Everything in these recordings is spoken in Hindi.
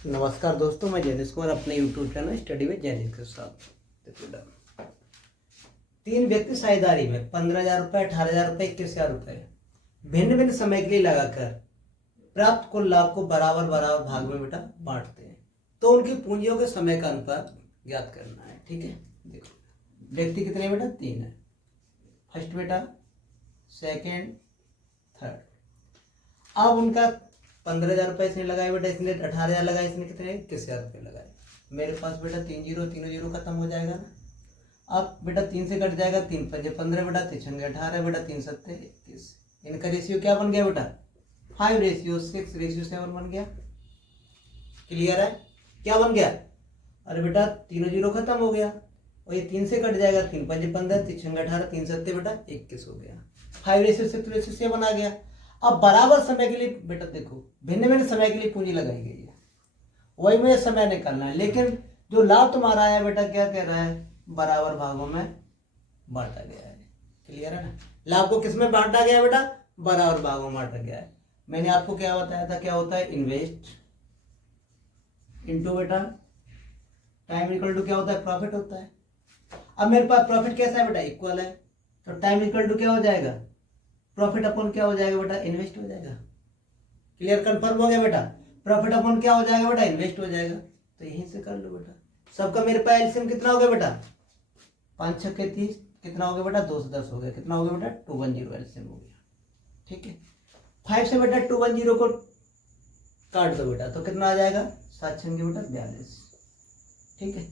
नमस्कार दोस्तों, मैं जैनिस कुमार अपने YouTube channel study with Jainis के साथ। देखो, 3 व्यक्ति साझेदारी में 15,000 रुपये, 18,000 रुपये, 21,000 रुपये भिन्न भिन्न समय के लिए लगाकर प्राप्त कुल लाभ को बराबर बराबर भाग में बेटा बांटते हैं। तो उनकी पूंजियों के समय का अनुपात ज्ञात करना है। ठीक है, देखो व्यक्ति कितने बेटा 3 है। फर्स्ट बेटा, सेकेंड, थर्ड। अब उनका 15,000 रुपये इसने लगाए बेटा, इसने 18,000 लगाए, इसने कितने 21,000 रुपये लगाए। मेरे पास बेटा 3 जीरो, तीनों जीरो खत्म हो जाएगा ना। अब बेटा 3 से कट जाएगा, 3 पंजे 15 बेटा, 3 छंगे 18 बेटा, 3 सत्ते 21। इनका रेशियो क्या बन गया बेटा 5:6:7 बन गया। क्लियर है? क्या बन गया? अरे बेटा तीनों जीरो खत्म हो गया और ये 3 से कट जाएगा, 3 पंजे 15, 3 छंगे 18, 3 सत्ते बेटा 21 हो गया। 5:6:7 आ गया। अब बराबर समय के लिए बेटा देखो भिन्न भिन्न समय के लिए पूंजी लगाई गई है, वही मुझे समय निकालना है। लेकिन जो लाभ तुम्हारा आया बेटा क्या कह रहा है, बराबर भागों में बांटा गया है। क्लियर है ना? लाभ को किस में बांटा गया बेटा, बराबर भागों में बांटा गया है। मैंने आपको क्या बताया था, क्या होता है इन्वेस्ट इनटू बेटा टाइम इक्वल टू क्या होता है, प्रॉफिट होता है। अब मेरे पास प्रॉफिट कैसा है बेटा, इक्वल है, तो टाइम इक्वल टू क्या हो जाएगा, प्रॉफिट अपॉन क्या हो जाएगा बेटा, इन्वेस्ट हो जाएगा। क्लियर, कंफर्म हो गया बेटा? प्रॉफिट अपॉन क्या हो जाएगा बेटा, इन्वेस्ट हो जाएगा। तो यहीं से कर लो बेटा। सबका मेरे पास एलसीएम कितना हो गया बेटा, 5 छक्के 30, कितना हो गया बेटा 2 से 10 हो गया, कितना हो गया बेटा 210 एलसीएम हो गया। ठीक है, 5 से बेटा 210 को काट दो बेटा, तो कितना आ जाएगा 7 छंगे बेटा 42। ठीक है,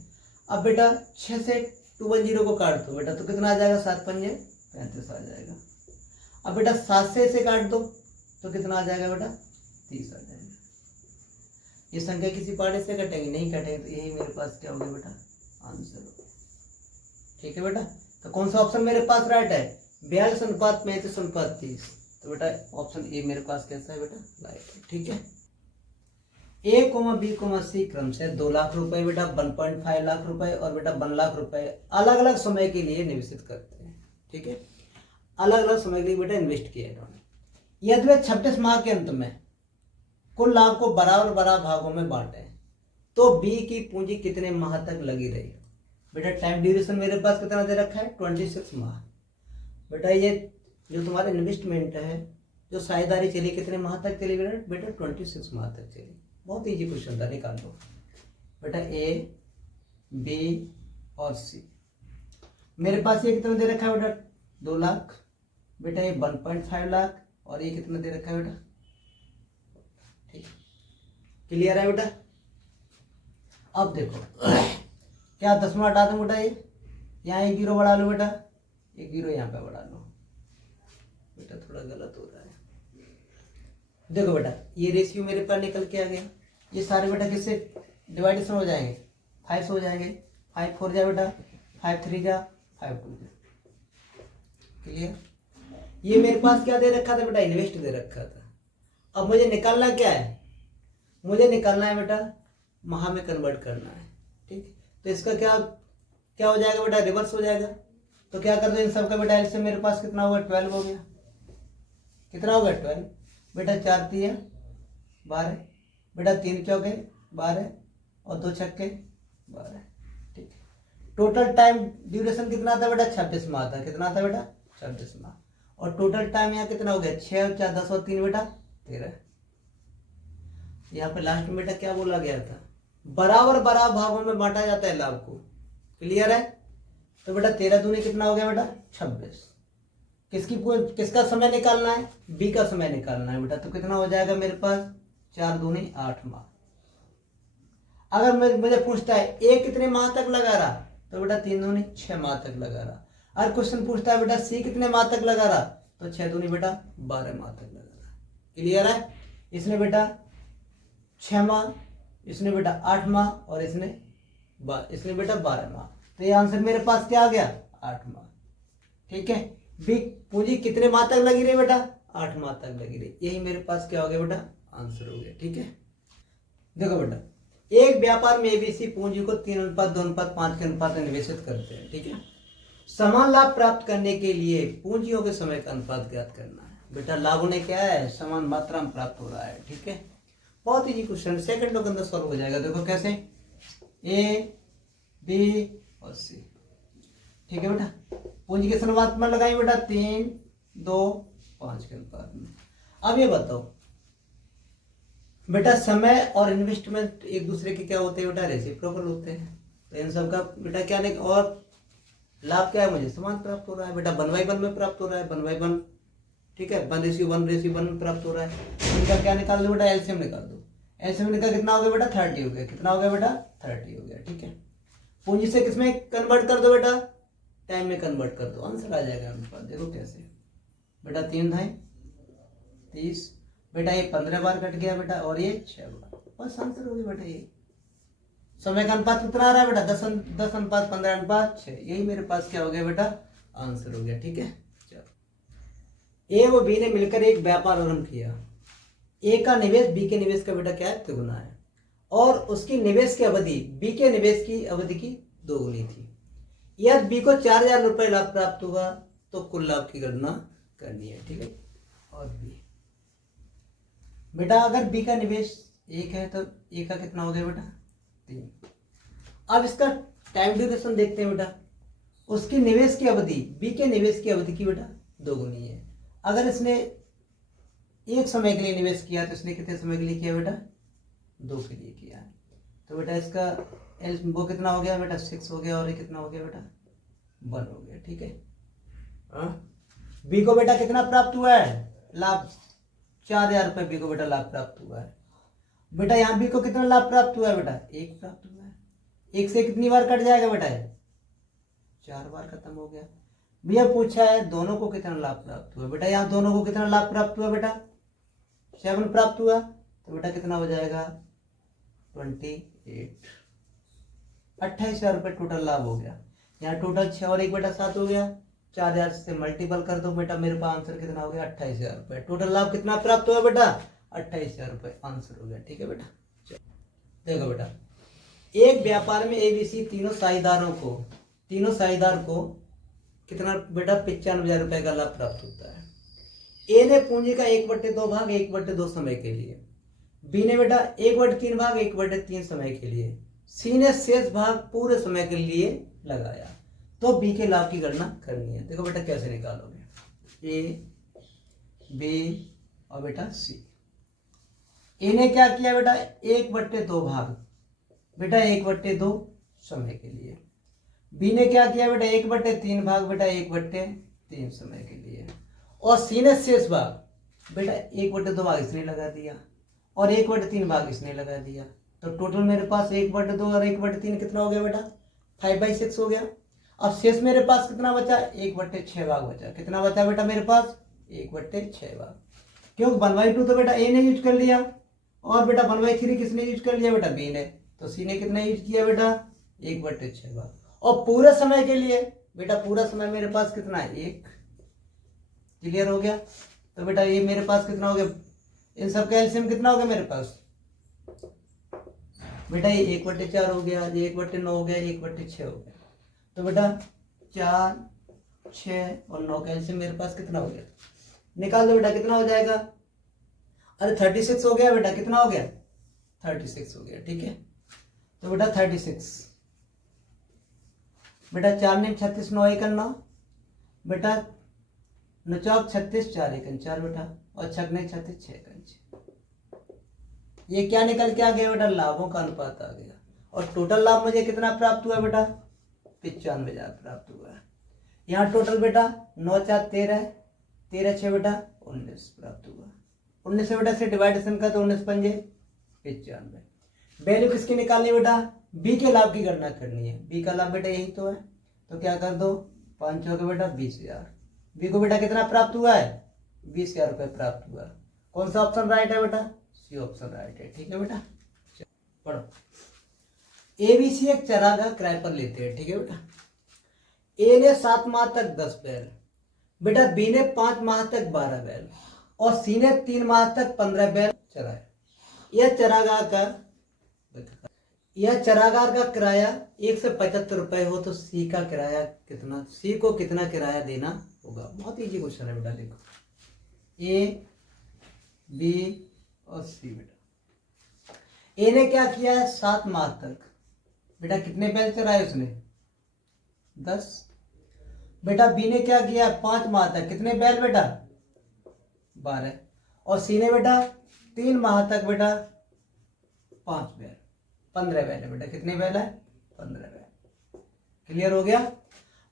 अब बेटा 6 से 210 को काट दो बेटा, तो कितना आ जाएगा 7 पंजे 35 आ जाएगा। अब बेटा 7 से इसे काट दो तो कितना आ जाएगा बेटा 30 आ जाएगा। ये संख्या किसी पार्ट से कटेंगे, नहीं कटेंगे, तो यही मेरे पास क्या हो गया बेटा आंसर हो। ठीक है बेटा, तो कौन सा ऑप्शन मेरे पास राइट है, 42:35:30। तो बेटा ऑप्शन ए मेरे पास कैसा है बेटा, राइट है। ठीक है, A, B, C क्रम से 2 लाख रुपए बेटा, 1.5 लाख रुपए और बेटा 1 लाख रुपए अलग अलग समय के लिए निवेशित करते हैं। ठीक है, अलग अलग समय के लिए बेटा इन्वेस्ट किया इन्होंने। यदि वे 26 माह के अंत में कुल लाभ को बराबर बराबर भागों में बांटे तो बी की पूंजी कितने माह तक लगी रही बेटा। टाइम ड्यूरेशन मेरे पास कितना दे रखा है 26 माह बेटा। ये जो तुम्हारा इन्वेस्टमेंट है, जो साझेदारी चली कितने माह तक चली बेटा 26 माह तक चली। बहुत ईजी क्वेश्चन था, निकाल लो बेटा। ए, बी और सी मेरे पास ये कितना दे रखा है बेटा 2 लाख बेटा, ये 1.5 लाख और ये कितना दे रखा है बेटा। ठीक, क्लियर है बेटा? अब देखो क्या 10वां हटा दूं बेटा, ये यहाँ 1 जीरो बढ़ा लो बेटा, 1 जीरो यहाँ पे बढ़ा लो बेटा, थोड़ा गलत हो रहा है। देखो बेटा ये रेशियो मेरे पास निकल के आ गया। ये सारे बेटा किससे डिवाइडेशन हो जाएंगे, 5 से हो जाएंगे। 5 4 जा बेटा, 5 3 जा, 5 2 जा। क्लियर? ये मेरे पास क्या दे रखा था बेटा, इन्वेस्ट दे रखा था। अब मुझे निकालना क्या है, मुझे निकालना है बेटा माह में कन्वर्ट करना है। ठीक है, तो इसका क्या क्या हो जाएगा बेटा, रिवर्स हो जाएगा। तो क्या कर दो इन सबका बेटा, इससे मेरे पास कितना होगा 12 हो गया। कितना होगा 12 बेटा, 4 3 12 बेटा, 3 चौके 12 और 2 छक्के 12। ठीक है, टोटल टाइम ड्यूरेशन कितना था बेटा 26 माह था। कितना था बेटा 26 माह। और टोटल टाइम यहाँ कितना हो गया 6 और 4 10 और 3 बेटा 13। यहाँ पे लास्ट में बेटा क्या बोला गया था, बराबर बराबर भागों में बांटा जाता है लाभ को। क्लियर है? तो बेटा 13 दूनी कितना हो गया बेटा 26। किसका समय निकालना है, बी का समय निकालना है बेटा। तो कितना हो जाएगा मेरे पास 4 दूनी 8 माह। अगर मुझे पूछता है ए कितने माह तक लगा रहा, तो बेटा 3 दूनी 6 माह तक लगा रहा। अगर क्वेश्चन पूछता है बेटा सी कितने माह तक लगा रहा, तो 6 दूनी बेटा 12 माह तक लगा रहा। क्लियर है? इसने बेटा 6 माह, इसने बेटा 8 माह और इसने बेटा 12 माह। तो ये आंसर मेरे पास क्या आ गया 8 माह। ठीक है, बी पूंजी कितने माह तक लगी रही बेटा 8 माह तक लगी रही। यही मेरे पास क्या हो गया बेटा आंसर हो गया। ठीक है, देखो बेटा एक व्यापार में एबीसी पूंजी को 3:2:5 के अनुपात में निवेशित करते हैं। ठीक है, समान लाभ प्राप्त करने के लिए पूंजियों के समय का अनुपात ज्ञात करना है बेटा। लाभ उन्हें क्या है, समान मात्रा में प्राप्त हो रहा है। ठीक है, बहुत इजी क्वेश्चन है, सेकंडों के अंदर सॉल्व हो जाएगा। देखो कैसे, ए बी और सी, ठीक है बेटा। पूंजी की शुरुआत में लगाई बेटा 3, 2, 5 के अनुपात में। अब ये बताओ बेटा, समय और इन्वेस्टमेंट एक दूसरे के क्या होते हैं बेटा, रेसिप्रोकल होते हैं। तो इन सब का बेटा क्या नहीं, और लाभ क्या है, मुझे समान प्राप्त हो रहा है बेटा, 1/1 में प्राप्त हो रहा है, 1/1, ठीक है, 1:1 में प्राप्त हो रहा है। इनका क्या निकाल दो बेटा, एलसीएम निकाल दो। एलसीएम निकाल कितना हो गया बेटा, 30 हो गया। कितना हो गया बेटा, 30 हो गया, ठीक है। पूंजी से किसमें कन्वर्ट कर दो बेटा, टाइम में कन्वर्ट कर दो, आंसर आ जाएगा हमारे पास। देखो कैसे बेटा, 3 धाई 30 बेटा, ये 15 बार कट गया बेटा, और ये 6 बार, बस आंसर हो गया बेटा। ये समय का अनुपात कितना आ रहा है बेटा, 10:15:6, यही मेरे पास क्या हो गया बेटा, आंसर हो गया, ठीक है। चलो, ए व बी ने मिलकर एक व्यापार आरंभ किया। ए का निवेश बी के निवेश का बेटा क्या है, तिगुना है, और उसकी निवेश की अवधि बी के निवेश की अवधि की 2 गुनी थी। यदि बी को 4000 रुपए लाभ प्राप्त हुआ तो कुल लाभ की गणना करनी है, ठीक है। और बी बेटा, अगर बी का निवेश 1 है तो ए का कितना हो गया बेटा, 3। अब इसका टाइम ड्यूरेशन देखते हैं बेटा। उसकी निवेश की अवधि बी के निवेश की अवधि की बेटा 2 गुनी है। अगर इसने एक समय के लिए निवेश किया तो इसने कितने समय के लिए किया बेटा, 2 के लिए किया। तो बेटा इसका एल वो कितना हो गया बेटा, 6 हो गया, और ये कितना हो गया बेटा, 1 हो गया, ठीक है। बी को बेटा कितना प्राप्त हुआ है, लाभ 4000 रुपए बी को बेटा लाभ प्राप्त हुआ है। बेटा यहाँ बी को कितना लाभ प्राप्त हुआ है बेटा, 1 प्राप्त हुआ है। 1 से कितनी बार कट जाएगा बेटा, 4 बार खत्म हो गया। भैया पूछा है दोनों को कितना लाभ प्राप्त हुआ बेटा, यहाँ दोनों को कितना लाभ प्राप्त हुआ बेटा, 7 प्राप्त हुआ। तो बेटा कितना हो जाएगा, 28, 28,000 रुपये टोटल लाभ हो गया। यहाँ टोटल 6 और 1 बेटा 7 हो गया। 4000 से मल्टीपल कर दो बेटा, मेरे पास आंसर कितना हो गया, 28,000 रुपये। टोटल लाभ कितना प्राप्त हुआ बेटा, 28,000 रुपये, आंसर हो गया, ठीक है बेटा। देखो बेटा, एक व्यापार में एबीसी तीनों साझेदार को कितना बेटा, 95,000 रुपये का लाभ प्राप्त होता है। ए ने पूंजी का 1/2 भाग 1/2 समय के लिए, बी ने बेटा 1/3 भाग 1/3 समय के लिए, सी ने शेष भाग पूरे समय के लिए लगाया। तो बी के लाभ की गणना करनी है। देखो बेटा कैसे निकालोगे, ए बी और बेटा सी। ए ने क्या किया बेटा, 1/2 भाग बेटा 1/2 समय के लिए। बी ने क्या किया बेटा, 1/3 भाग बेटा 1/3 समय के लिए। और सी ने शेष भाग बेटा 1/2 भाग इसने लगा दिया, और 1/3 भाग इसने लगा दिया। तो टोटल मेरे पास 1/2 और 1/3 कितना हो गया बेटा, 5/6 हो गया। अब शेष मेरे पास कितना बचा, 1/6 भाग बचा। कितना बचा बेटा मेरे पास, 1/6 भाग, क्योंकि 1/2 तो बेटा ए ने यूज कर लिया, और बेटा 1/3 किसने यूज कर लिया बेटा, बी ने। तो सी ने कितना यूज किया बेटा, 1/6 भाग। और पूरे समय के लिए बेटा, पूरा समय मेरे पास कितना है, 1। क्लियर हो गया। तो बेटा ये मेरे पास कितना हो गया, इन सब का एलसीएम कितना हो गया मेरे पास बेटा, ये 1/4 हो गया, ये 1/9 हो गया, 1/6 हो गया। तो बेटा 4, 6 और 9 का एलसीएम मेरे पास कितना हो गया, निकाल दो बेटा, कितना हो जाएगा, अरे 36 हो गया बेटा। कितना हो गया, 36 हो गया, ठीक है। तो बेटा 36 बेटा, 4 9 36, 9 1 9 बेटा, 9 चौक 36, 4 1 4 बेटा, और 6 9 36, 6 1 6। ये क्या निकल के आ गया बेटा, लाभों का अनुपात आ गया। और टोटल लाभ मुझे कितना प्राप्त हुआ बेटा, 95,000 प्राप्त हुआ है। यहाँ टोटल बेटा 9 4 13, 13 6 बेटा 19 प्राप्त हुआ। 19 बेटा से डिवाइडेशन का, तो 19 पंजे 95। वैल्यू किसकी निकालनी बेटा, बी के लाभ की गणना करनी है। बी का लाभ बेटा यही तो है, तो क्या कर दो, 5 चौके बेटा 20,000। बी को बेटा कितना प्राप्त हुआ है, 20,000 रुपये प्राप्त हुआ। कौन सा ऑप्शन राइट है बेटा, सी ऑप्शन राइट है, ठीक है बेटा। पढ़ो, एबीसी एक चरागाह किराए पर लेते हैं, ठीक है बेटा। ए ने 7 माह तक 10 बैल बेटा, बी ने 5 माह तक 12 बैल, और सी ने 3 माह तक 15 बैल चराए। यह चरागाह का किराया 1 से 75 रुपए हो तो सी का किराया कितना, सी को कितना किराया देना होगा। बहुत इजी क्वेश्चन है बेटा। देखो ए बी और सी बेटा, ए ने क्या किया है 7 माह तक, बेटा कितने बैल चराए उसने 10। बेटा बी ने क्या किया 5 माह तक, कितने बैल बेटा 12। और सी ने बेटा 3 माह तक बेटा 5 बैल, 15 बैल है बेटा, कितने बैल है 15 बैल। क्लियर हो गया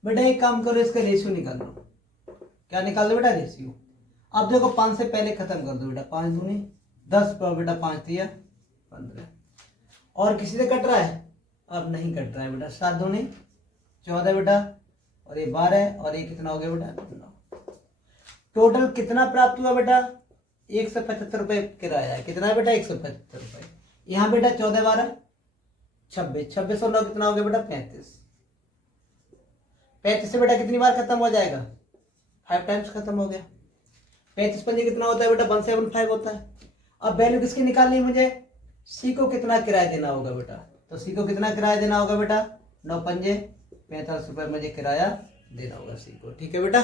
बेटा। एक काम करो, इसका रेशियो निकाल लो। क्या निकाल दो बेटा रेशियो। अब देखो 5 से पहले खत्म कर दो बेटा, 5 दूनी 10 पर बेटा 5 दिया 15। और किसी से कट रहा है, अब नहीं कट रहा है बेटा, 7 दूनी 14 बेटा, और ये 12 और ये कितना हो गया बेटा 9। टोटल कितना प्राप्त हुआ बेटा 175 रुपये किराया है। कितना है बेटा 175 रुपये। यहाँ बेटा 14 12 26, 26 और 9 कितना हो गया बेटा 35। 35 से बेटा कितनी बार खत्म हो जाएगा 5 टाइम्स खत्म हो गया। 35 पंजे कितना होता है बेटा 175 होता है। अब वैल्यू किसकी निकालनी है मुझे, सी को कितना किराया देना होगा बेटा, तो सी को कितना किराया देना होगा बेटा 9 पंजे 45 रुपये मुझे किराया देना होगा सी को। ठीक है बेटा।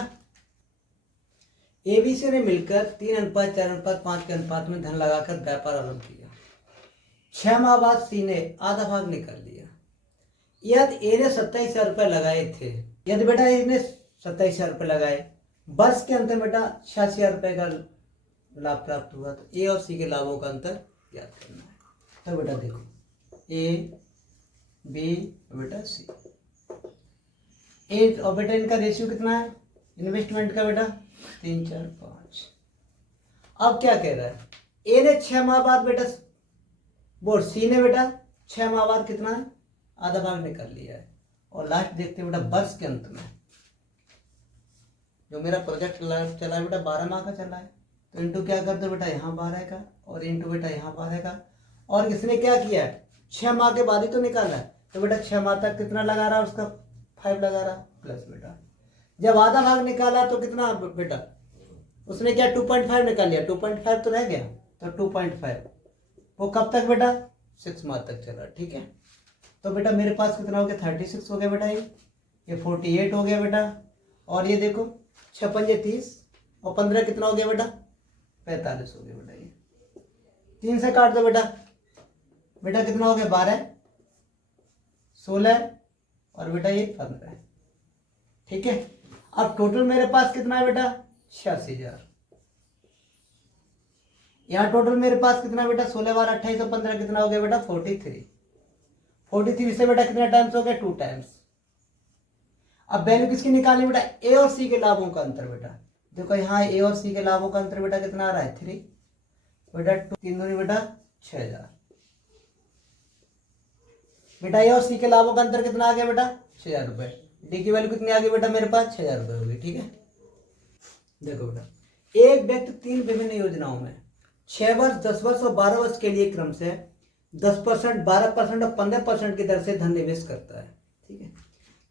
एबीसी ने मिलकर 3:4:5 के अनुपात में धन लगाकर व्यापार आरंभ किया। 6 माह बाद सी ने आधा भाग निकाल लिया। यदि ए ने 27,000 रुपये लगाए थे, यदि बेटा ए ने 27,000 रुपये लगाए, वर्ष के अंतर बेटा 86,000 रुपये का लाभ प्राप्त हुआ, तो ए और सी के लाभों का अंतर याद करना है। तो बेटा देखो ए बी बेटा सी, ए और बेटा इनका रेशियो कितना है इन्वेस्टमेंट का बेटा 3 4 5। अब क्या कह रहा है, ए ने 6 माह बाद बेटा बोर्ड, सी ने बेटा 6 माह बाद कितना है आधा भाग निकाल लिया है। और लास्ट देखते हैं बेटा वर्ष के अंत में, जो मेरा प्रोजेक्ट चला है बेटा 12 माह का चला है, तो इंटू क्या कर दो बेटा यहाँ 12 का, और इंटू बेटा यहाँ 12 का। और किसने क्या किया है 6 माह के बाद ही तो निकाला है, तो बेटा 6 माह तक कितना लगा रहा है उसका 5 लगा रहा प्लस बेटा। जब आधा भाग निकाला तो कितना बेटा उसने क्या 2.5 निकाल लिया, 2.5 तो रह गया, तो 2.5 वो कब तक बेटा 6 माह तक चला। ठीक है, तो बेटा मेरे पास कितना हो गया 36 हो गया बेटा, ये 48 हो गया बेटा, और ये देखो 6 पंजे 30 और 15 कितना हो गया बेटा 45 हो गया बेटा। ये 3 से काट दो बेटा, बेटा कितना हो गया 12 16 और बेटा ये 15। ठीक है, अब टोटल मेरे पास कितना है बेटा 86,000। यहाँ टोटल मेरे पास कितना बेटा 16 बार 28 और 15 कितना हो गया बेटा 43। 43 से बेटा कितना टाइम्स हो गया 2 टाइम्स। अब वैल्यू किसकी निकालनी बेटा ए और सी के लाभों का अंतर। बेटा देखो यहाँ ए और सी के लाभों का अंतर बेटा कितना आ रहा है 3 बेटा 2 3 दूनी बेटा 6,000। बेटा ए और सी के लाभों का अंतर कितना आ गया बेटा 6,000 रुपये। डी की वैल्यू कितनी आ गई बेटा मेरे पास 6,000 रुपये हो गई। ठीक है, देखो बेटा एक व्यक्ति 3 विभिन्न योजनाओं में 6 वर्ष 10 वर्ष और 12 वर्ष के लिए क्रम से 10%, 12% और 15% की दर से धन निवेश करता है। ठीक है,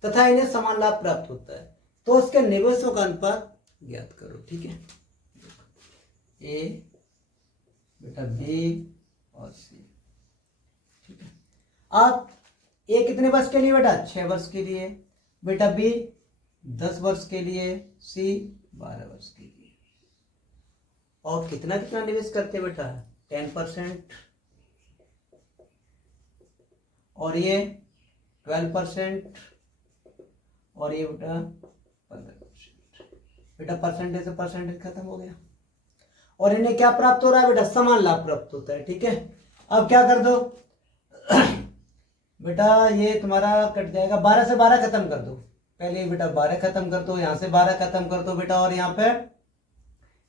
तथा इन्हें समान लाभ प्राप्त होता है, तो उसके निवेशों का अनुपात ज्ञात करो। ठीक है, ए बेटा बी और सी। ठीक है, आप ए कितने वर्ष के लिए बेटा 6 वर्ष के लिए, बेटा बी 10 वर्ष के लिए, सी 12 वर्ष के लिए। और कितना कितना निवेश करते हैं बेटा 10% और ये 12% और ये बेटा 15%। बेटा परसेंटेज से परसेंटेज खत्म हो गया, और इन्हें क्या प्राप्त हो रहा है बेटा समान लाभ प्राप्त होता है। ठीक है, अब क्या कर दो बेटा ये तुम्हारा कट जाएगा, 12 से 12 खत्म कर दो पहले बेटा, 12 खत्म कर दो, यहाँ से 12 खत्म कर दो बेटा, और यहाँ पे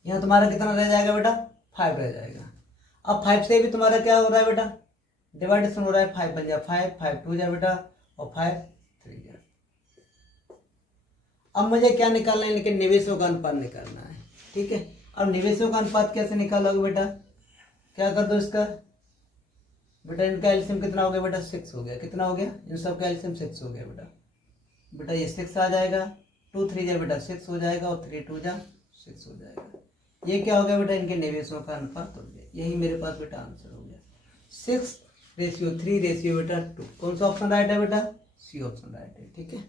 यहाँ तुम्हारा कितना रह जाएगा बेटा 5 रह जाएगा। अब 5 से भी तुम्हारा क्या हो रहा है बेटा डिवाइडेशन हो रहा है, 5 बन जाए 5 5 2 जाए बेटा, और 5 3 जाए। अब मुझे क्या निकालना है, लेकिन निवेशों का अनुपात निकालना है। ठीक है, अब निवेशों का अनुपात कैसे निकालोगे बेटा, क्या कर दो इसका बेटा, इनका एलसीएम कितना हो गया बेटा 6 हो गया। कितना हो गया इन सब का एलसीएम 6 हो गया बेटा। बेटा ये 6 आ जाएगा, 2 3 जा बेटा 6 हो जाएगा, और 3 2 जा 6 हो जाएगा। ये क्या हो गया बेटा इनके निवेशों का अनुपात हो गया। यही मेरे पास बेटा आंसर हो गया 6:3 बेटा 2। कौन सा ऑप्शन राइट है बेटा, सी ऑप्शन राइट है। ठीक है।